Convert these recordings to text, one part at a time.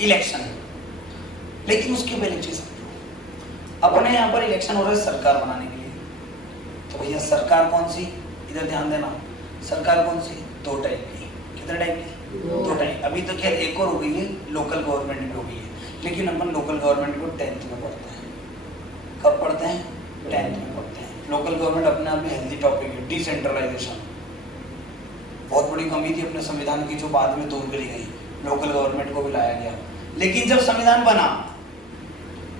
Election. लेकिन उसके पहले चीज अपने यहाँ पर इलेक्शन हो रहा है सरकार बनाने के लिए। तो भैया सरकार कौन सी, इधर ध्यान देना, सरकार कौन सी, दो टाइप की। कितने टाइप की, दो टाइप। अभी तो खैर एक और हो गई है, लोकल गवर्नमेंट भी हो गई है, लेकिन अपन लोकल गवर्नमेंट को 10th में पढ़ते हैं। कब पढ़ते हैं, 10th में पढ़ते हैं। लोकल गवर्नमेंट अपने आप में हेल्दी टॉपिक है। डिसेंट्रलाइजेशन बहुत बड़ी कमी थी अपने संविधान की, जो बाद में दूर करी गई, लोकल गवर्नमेंट को भी लाया गया। लेकिन जब संविधान बना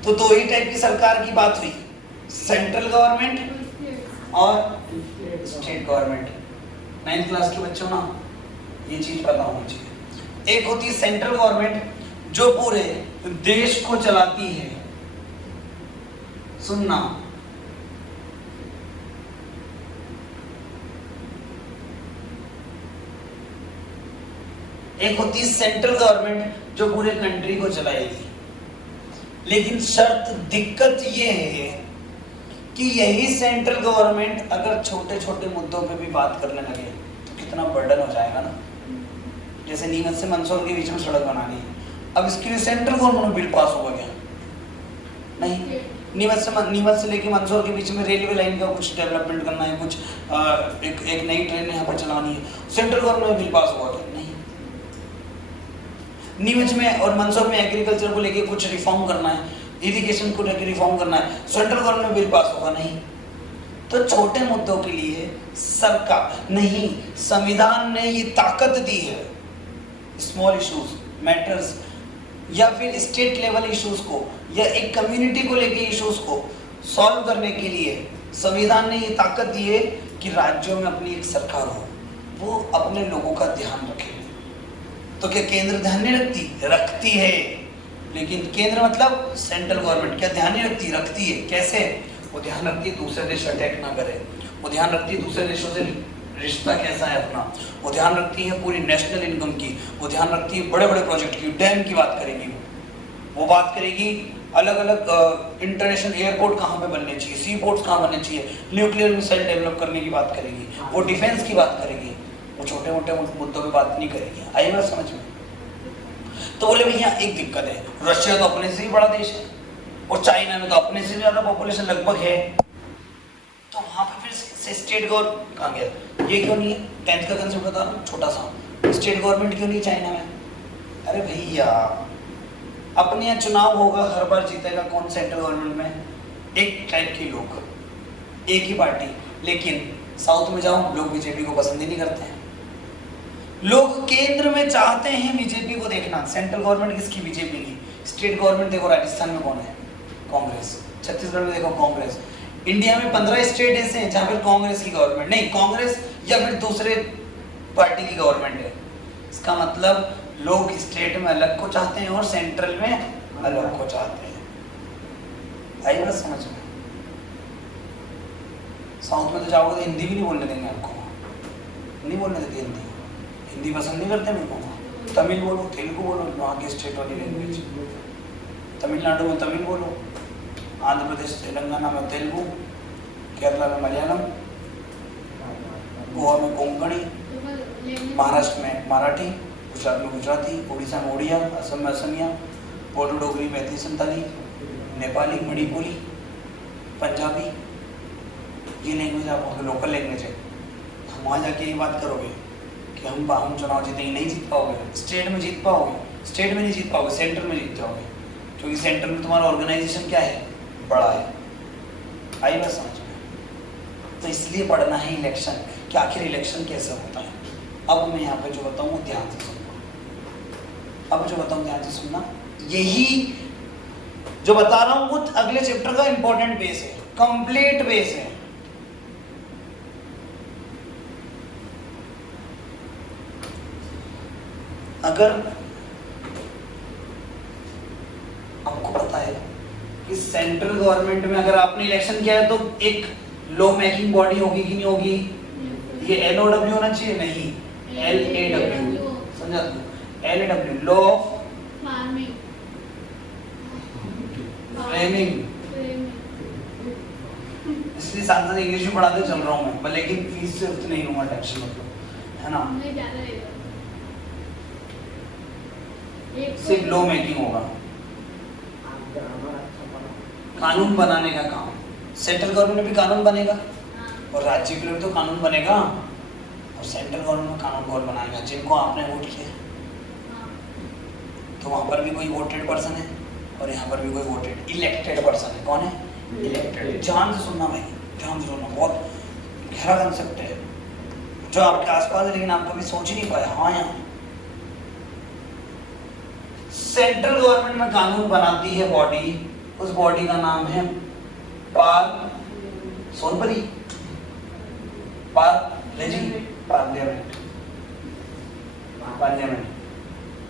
तो दो ही टाइप की सरकार की बात हुई, सेंट्रल गवर्नमेंट और स्टेट गवर्नमेंट। 9th क्लास के बच्चों ना ये चीज पता होनी चाहिए। एक होती है सेंट्रल गवर्नमेंट जो पूरे देश को चलाती है, सुनना, एक होती है सेंट्रल गवर्नमेंट जो पूरे कंट्री को चलाएगी। लेकिन शर्त, दिक्कत ये है कि यही सेंट्रल गवर्नमेंट अगर छोटे छोटे मुद्दों पे भी बात करने लगे तो कितना बर्डन हो जाएगा ना। जैसे नीमच से मंदसौर के बीच में सड़क बनानी है, अब इसके लिए सेंट्रल गवर्नमेंट बिल पास होगा क्या? नहीं। नीमच से लेके मंदसौर के बीच में रेलवे लाइन का कुछ डेवलपमेंट करना है, कुछ एक नई ट्रेन यहाँ पर चलानी है, सेंट्रल गवर्नमेंट बिल पास होगा क्या? नहीं। नीमच में और मंदसौर में एग्रीकल्चर को लेके कुछ रिफॉर्म करना है, इरिगेशन को लेके रिफॉर्म करना है, सेंट्रल गवर्नमेंट बिल पास होगा? नहीं। तो छोटे मुद्दों के लिए सरकार नहीं, संविधान ने ये ताकत दी है, स्मॉल इश्यूज, मैटर्स या फिर स्टेट लेवल इश्यूज को या एक कम्युनिटी को लेके इश्यूज को सॉल्व करने के लिए संविधान ने ये ताकत दी है कि राज्यों में अपनी एक सरकार हो, वो अपने लोगों का ध्यान रखे। तो क्या केंद्र ध्यान नहीं रखती? रखती है। लेकिन केंद्र मतलब सेंट्रल गवर्नमेंट क्या ध्यान नहीं रखती? रखती है। कैसे? वो ध्यान रखती है दूसरे देश अटैक ना करे, वो ध्यान रखती है दूसरे देशों से रिश्ता कैसा है अपना, वो ध्यान रखती है पूरी नेशनल इनकम की, वो ध्यान रखती है बड़े बड़े प्रोजेक्ट की, डैम की बात करेगी, वो बात करेगी अलग अलग इंटरनेशनल एयरपोर्ट कहाँ पे बनने चाहिए, सी पोर्ट्स कहाँ बनने चाहिए, न्यूक्लियर मिसाइल डेवलप करने की बात करेगी, वो डिफेंस की बात करेगी, वो छोटे मोटे मुद्दों पे बात नहीं करेगी। आई बात समझ में? तो बोले भैया एक दिक्कत है, रशिया तो अपने से ही बड़ा देश है और चाइना में तो अपने से ज्यादा पॉपुलेशन लगभग है, तो वहां पे फिर स्टेट गवर्नमेंट कहाँ गया? ये क्यों नहीं है? 10th का कंसेप्ट बता रहा हूँ छोटा सा, स्टेट गवर्नमेंट क्यों नहीं चाइना में? अरे भैया अपने यहाँ चुनाव होगा, हर बार जीतेगा कौन सेंट्रल गवर्नमेंट में? एक टाइप के लोग, एक ही पार्टी। लेकिन साउथ में जाओ, लोग बीजेपी को पसंद ही नहीं करते हैं। लोग केंद्र में चाहते हैं बीजेपी को देखना। सेंट्रल गवर्नमेंट किसकी? बीजेपी की। स्टेट गवर्नमेंट देखो राजस्थान में कौन है? कांग्रेस। छत्तीसगढ़ में देखो कांग्रेस। इंडिया में 15 स्टेट ऐसे हैं जहां पर कांग्रेस की गवर्नमेंट नहीं, कांग्रेस या फिर दूसरे पार्टी की गवर्नमेंट है। इसका मतलब लोग स्टेट में अलग को चाहते हैं और सेंट्रल में अलग को चाहते हैं। आई बात समझ में? साउथ में तो जाओगे तो हिंदी भी नहीं बोलने देंगे आपको, नहीं बोलने देते हिंदी, हिंदी पसंद नहीं करते मेरे को। तमिल बोलो, तेलुगु बोलो, वहाँ की स्टेट वाली लैंग्वेज। तमिलनाडु में तमिल बोलो, आंध्र प्रदेश तेलंगाना में तेलुगु, केरला में मलयालम, गोवा में कोंकणी, महाराष्ट्र में मराठी, गुजरात में गुजराती, उड़ीसा में उड़िया, असम में असमिया, बोडो डोगरी, मैथिली संताली, नेपाली, मणिपुरी, पंजाबी, ये लैंग्वेज आप लोकल लैंग्वेज है। हम वहाँ जाके ये बात करोगे कि हम चुनाव जीतेंगे, नहीं जीत पाओगे। स्टेट में जीत पाओगे, स्टेट में नहीं जीत पाओगे, सेंटर में जीत जाओगे, क्योंकि सेंटर में तुम्हारा ऑर्गेनाइजेशन क्या है? बड़ा है। आई बात समझ में? तो इसलिए पढ़ना है इलेक्शन कि आखिर इलेक्शन कैसे होता है। अब मैं यहाँ पे जो बताऊँ वो ध्यान से सुनना। अब जो बताऊँ ध्यान से सुनना, यही जो बता रहा हूँ वो अगले चैप्टर का इंपॉर्टेंट बेस है, कंप्लीट बेस है। अगर आपको पता है कि सेंट्रल गवर्नमेंट में अगर आपने इलेक्शन किया है तो एक लॉ मेकिंग बॉडी होगी कि नहीं होगी? ये LOW होना चाहिए, नहीं LAW, समझा? LAW, law of framing. इसलिए साथ साथ इंग्लिश में पढ़ाते चल रहा हूँ मैं, लेकिन फीस से उतने नहीं लूंगा, टेंशन मतलब, है ना? सिर्फ लॉ मेकिंग होगा, कानून बनाने का काम। सेंट्रल गवर्नमेंट में भी कानून बनेगा और राज्य के लिए भी तो कानून बनेगा, और सेंट्रल गवर्नमेंट में कानून कौन बनाएगा? जिनको आपने वोट किया। तो वहां पर भी कोई वोटेड पर्सन है और यहाँ पर भी कोई वोटेड इलेक्टेड पर्सन है। कौन है? इलेक्टेड। ध्यान से सुनना भाई, ध्यान से सुनना, बहुत गहरा कंसेप्ट है जो आपके आसपास है लेकिन आप कभी सोच ही नहीं पाया। हाँ, यहाँ सेंट्रल गवर्नमेंट में कानून बनाती है बॉडी, उस बॉडी का नाम है सोनपरी पार्लियामेंट।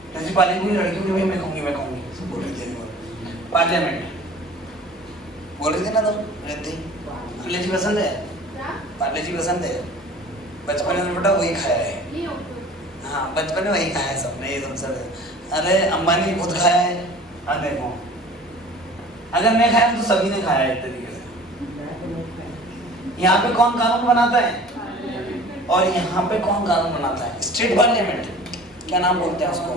लड़कियों की भाई मैं कहूंगी पार्लियामेंट बोल रही थी ना तुम? पार्ले जी पसंद है? पार्ले जी पसंद है? बचपन में बेटा वही खाया है। हाँ, बचपन में वही खाया है सबने, ये तुम सब। अरे अंबानी खुद खाया है। हाँ देखो, अगर मैं खाया तो सभी ने खाया है एक तरीके से। यहाँ पे कौन कानून बनाता है और यहाँ पे कौन कानून बनाता है? State parliament. क्या नाम बोलते हैं उसको?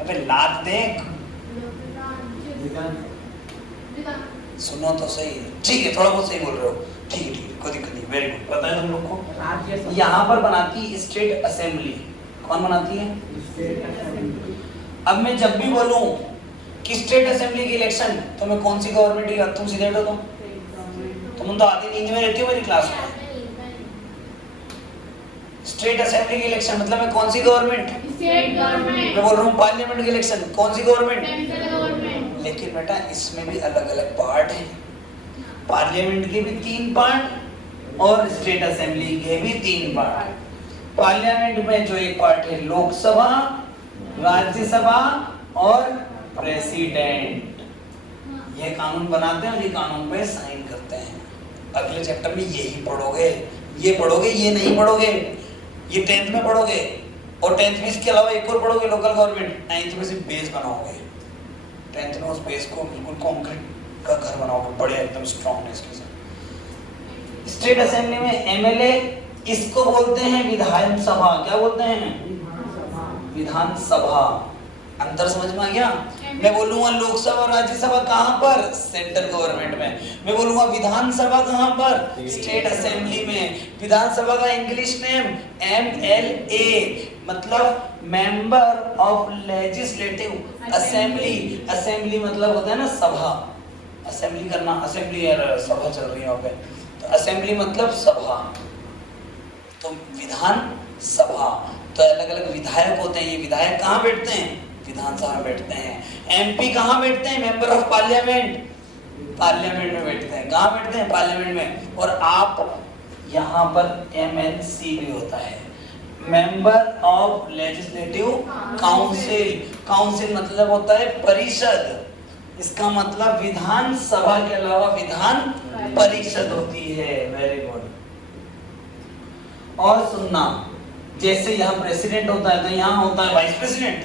अबे लात देख, सुनो तो सही। ठीक है, थोड़ा बहुत सही बोल रहे हो। ठीक है, कोई दिक्कत नहीं, वेरी गुड। पता है तुम लोग को यहाँ पर बनाती स्टेट असेंबली। कौन बनाती है? अब मैं जब भी बोलूं कि स्टेट असेंबली की इलेक्शन, तो मैं कौन सी गवर्नमेंट की बात? तुम सीधे हटो। तुम तो आधी नींद में रहती हो मेरी क्लास में। स्टेट असेंबली की इलेक्शन मतलब मैं कौन सी गवर्नमेंट? State government. मैं बोल रहा हूँ पार्लियामेंट की इलेक्शन कौन सी गवर्नमेंट? Central government. लेकिन बेटा इसमें भी अलग अलग पार्ट हैं। पार्लियामेंट के भी 3 पार्ट और स्टेट असेंबली के भी 3 पार्ट। पार्लियामेंट में जो एक पार्ट है लोकसभा, राज्यसभा और प्रेसिडेंट, ये कानून बनाते हैं और ये कानून पे साइन करते हैं। अगले चैप्टर में यही पढ़ोगे, ये पढ़ोगे, ये नहीं पढ़ोगे। ये 10th में पढ़ोगे और 10th में इसके अलावा एक और पढ़ोगे लोकल गवर्नमेंट। 9th में सिर्फ बेस बनाओगे, 10th में उस बेस को बिल्कुल कंक्रीट का घर बनाओगे, बढ़िया एकदम स्ट्रॉन्गनेस के साथ। स्टेट असेंबली में एमएलए, इसको बोलते हैं विधानसभा। क्या बोलते हैं? विधानसभा। अंतर समझ में आ गया? मैं बोलूंगा लोकसभा और राज्यसभा कहां पर? सेंट्रल गवर्नमेंट में। मैं बोलूंगा विधानसभा कहां पर? स्टेट असेंबली में। विधानसभा का इंग्लिश नेम MLA, मतलब member of legislative assembly. Assembly मतलब होता है ना सभा, असेंबली करना, असेंबली सभा चल रही है वहां पे, तो असेंबली मतलब सभा। तो विधान सभा, तो अलग अलग विधायक होते हैं। ये विधायक कहाँ बैठते हैं? विधानसभा में बैठते हैं। MP कहाँ बैठते हैं? मेंबर ऑफ पार्लियामेंट, पार्लियामेंट में बैठते हैं। कहाँ बैठते हैं? पार्लियामेंट में। और आप यहाँ पर MLC भी होता है, member of legislative council. Council मतलब होता है परिषद, इसका मतलब विधानसभा के अलावा विधान परिषद होती है। Very good. और सुनना, जैसे यहाँ प्रेसिडेंट होता है तो यहाँ होता है वाइस प्रेसिडेंट,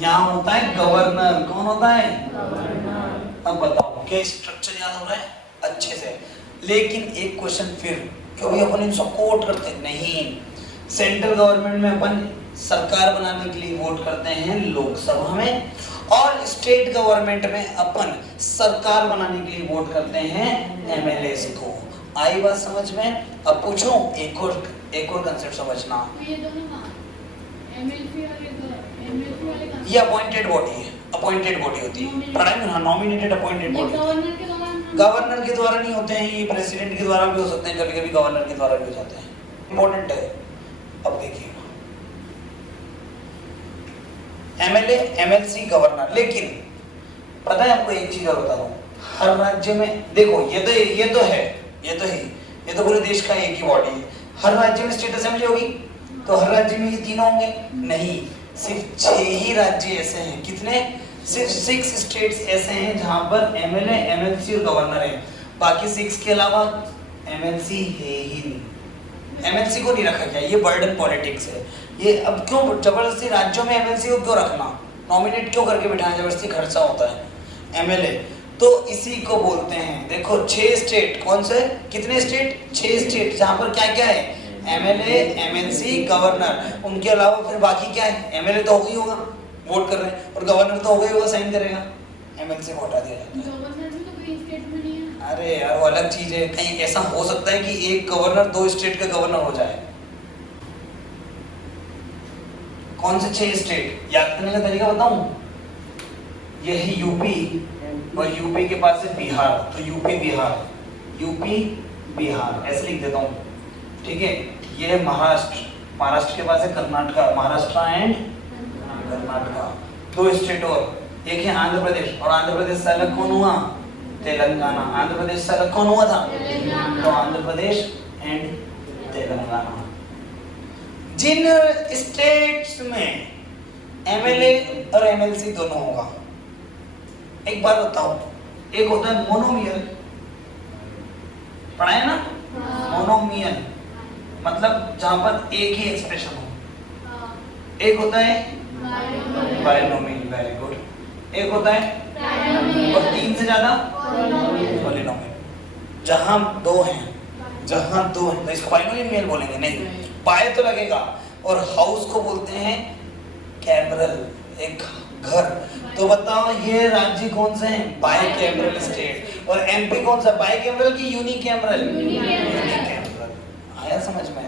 यहाँ होता है गवर्नर। कौन होता है? गवर्नर। अब बताओ क्या स्ट्रक्चर याद हो रहा है अच्छे से? लेकिन एक क्वेश्चन फिर, क्योंकि अपन इन सबको वोट करते नहीं। सेंट्रल गवर्नमेंट में अपन सरकार बनाने के लिए वोट करते हैं लोकसभा में, और स्टेट गवर्नमेंट में अपन सरकार बनाने के लिए वोट करते हैं MLAs को। आई बात समझ में? अब पूछो एक और कंसेप्ट समझना। ये अपॉइंटेड बॉडी है, अपॉइंटेड बॉडी होती है पढ़ाई में। Nominated appointed body. गवर्नर के द्वारा नहीं होते हैं, ये प्रेसिडेंट के द्वारा भी हो सकते हैं, कभी कभी गवर्नर के द्वारा भी हो जाते हैं। इंपॉर्टेंट है। अब देखिए MLA, MLC, गवर्नर। लेकिन पता है आपको एक चीज और बता दूं, हर राज्य में देखो ये तो पूरे देश का एक ही बॉडी है। हर राज्य में स्टेट असेंबली होगी तो हर राज्य में ये तीनों होंगे? नहीं, सिर्फ 6 ही राज्य ऐसे हैं। कितने? सिर्फ 6 स्टेट्स ऐसे हैं जहां पर MLA, MLC और गवर्नर है। बाकी 6 के अलावा MLC है ही नहीं। MLC को नहीं रखा गया, ये बर्डन पॉलिटिक्स है। ये अब क्यों जबरदस्ती राज्यों में MLC को क्यों रखना? नॉमिनेट क्यों करके बिठाना? जबरदस्ती खर्चा होता है। MLA तो इसी को बोलते हैं। देखो 6 स्टेट, कौन से? कितने स्टेट? 6 स्टेट, जहां पर क्या क्या है? एमएलए, एमएलसी, गवर्नर, उनके अलावा फिर बाकी क्या है? एमएलए तो हो ही होगा, वोट कर रहे हैं, और गवर्नर तो हो गई होगा, साइन करेगा, एमएलसी को हटा दिया जाता है। गवर्नर भी तो कई स्टेट में नहीं है। अरे यार वो अलग चीज है, कहीं ऐसा हो सकता है कि एक गवर्नर 2 स्टेट का गवर्नर हो जाए। कौन से 6 स्टेट याद करने का तरीका बताऊं? ये है यूपी, और यूपी के पास है बिहार, तो यूपी बिहार, यूपी बिहार ऐसे लिख देता हूँ, ठीक है। ये है महाराष्ट्र, महाराष्ट्र के पास है कर्नाटका, महाराष्ट्र एंड कर्नाटका, 2 स्टेट और, एक है आंध्र प्रदेश, और आंध्र प्रदेश से अलग कौन हुआ? तेलंगाना। आंध्र प्रदेश से अलग कौन हुआ था? तो Andhra Pradesh and Telangana. Jin states में एमएलए और एमएलसी दोनों होगा, एक बात बताओ, एक होता है मोनोमियल, पढ़ा है ना? मोनोमियल मतलब जहां पर एक ही एक्सप्रेशन हो। एक होता है बायनोमियल, वेरी गुड। एक होता है और 3 से ज्यादा पॉलिनोमियल। जहां 2 हैं, जहां 2 हैं तो इसको बायनोमियल बोलेंगे नहीं, बाय तो लगेगा। और हाउस को बोलते हैं कैमरल, एक घर। तो बताओ ये राज्य कौन से हैं? Bicameral state. और एमपी कौन सा? बाय कैमरल की यूनिकैमरल? यूनिकैमरल। आया समझ में?